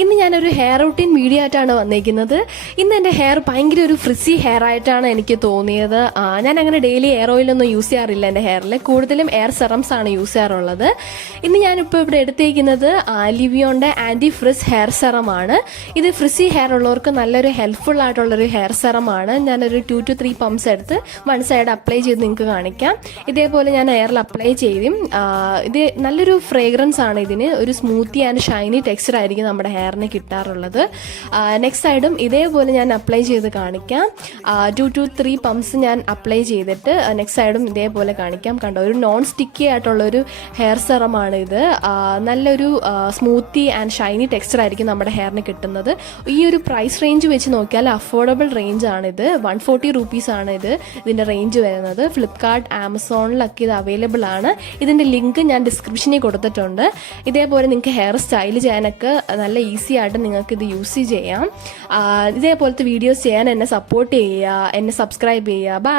ഇന്ന് ഞാനൊരു hair routine video ആയിട്ടാണ് വന്നിരിക്കുന്നത്. ഇന്ന് എൻ്റെ ഹെയർ ഭയങ്കര ഒരു ഫ്രിസി ഹെയർ ആയിട്ടാണ് എനിക്ക് തോന്നിയത്. ഞാൻ അങ്ങനെ ഡെയിലി എയർ ഓയിലൊന്നും യൂസ് ചെയ്യാറില്ല എൻ്റെ ഹെയറിൽ, കൂടുതലും എയർ സെറംസ് ആണ് യൂസ് ചെയ്യാറുള്ളത്. ഇന്ന് ഞാനിപ്പോൾ ഇവിടെ എടുത്തേക്കുന്നത് ലിവിയോൻ്റെ ആൻറ്റി ഫ്രിസ് ഹെയർ സെറമാണ്. ഇത് ഫ്രിസി ഹെയർ ഉള്ളവർക്ക് നല്ലൊരു ഹെൽപ്ഫുൾ ആയിട്ടുള്ളൊരു ഹെയർ സെറമാണ്. ഞാനൊരു 2 to 3 പംപ്സ് എടുത്ത് വൺ സൈഡ് അപ്ലൈ ചെയ്ത് നിങ്ങൾക്ക് കാണിക്കാം. ഇതേപോലെ ഞാൻ എയറിൽ അപ്ലൈ ചെയ്യും. ഇത് നല്ലൊരു ഫ്രേഗ്രൻസ് ആണ്. ഇതിന് ഒരു സ്മൂത്തി ആൻഡ് ഷൈനി ടെക്സ്ചർ ആയിരിക്കും നമ്മുടെ ഹെയറിന് കിട്ടാറുള്ളത്. നെക്സ്റ്റ് സൈഡും ഇതേപോലെ ഞാൻ അപ്ലൈ ചെയ്ത് കാണിക്കാം. 2 to 3 പംപ്സ് ഞാൻ അപ്ലൈ ചെയ്തിട്ട് നെക്സ്റ്റ് സൈഡും ഇതേപോലെ കാണിക്കാം. കണ്ടോ, ഒരു നോൺ സ്റ്റിക്കി ആയിട്ടുള്ളൊരു ഹെയർ സെറമാണ് ഇത്. നല്ലൊരു സ്മൂത്തി ആൻഡ് ഷൈനി ടെക്സ്ചർ ആയിരിക്കും നമ്മുടെ ഹെയറിന് കിട്ടുന്നത്. ഈ ഒരു പ്രൈസ് റേഞ്ച് വെച്ച് നോക്കിയാൽ അഫോർഡബിൾ റേഞ്ച് ആണിത്. 140 റുപ്പീസ് ആണ് ഇതിൻ്റെ റേഞ്ച് വരുന്നത്. ഫ്ലിപ്കാർട്ട്, ആമസോണിലൊക്കെ ഇത് അവൈലബിൾ ആണ്. ഇതിൻ്റെ ലിങ്ക് ഞാൻ ഡിസ്ക്രിപ്ഷനിൽ കൊടുത്തിട്ടുണ്ട്. ഇതേപോലെ നിങ്ങൾക്ക് ഹെയർ സ്റ്റൈൽ ചെയ്യാനൊക്കെ നല്ല ഈസി ആയിട്ട് നിങ്ങൾക്ക് ഇത് യൂസ് ചെയ്യാം. ഇതേപോലത്തെ വീഡിയോസ് ചെയ്യാൻ എന്നെ സപ്പോർട്ട് ചെയ്യുക, എന്നെ സബ്സ്ക്രൈബ് ചെയ്യുക. ബൈ.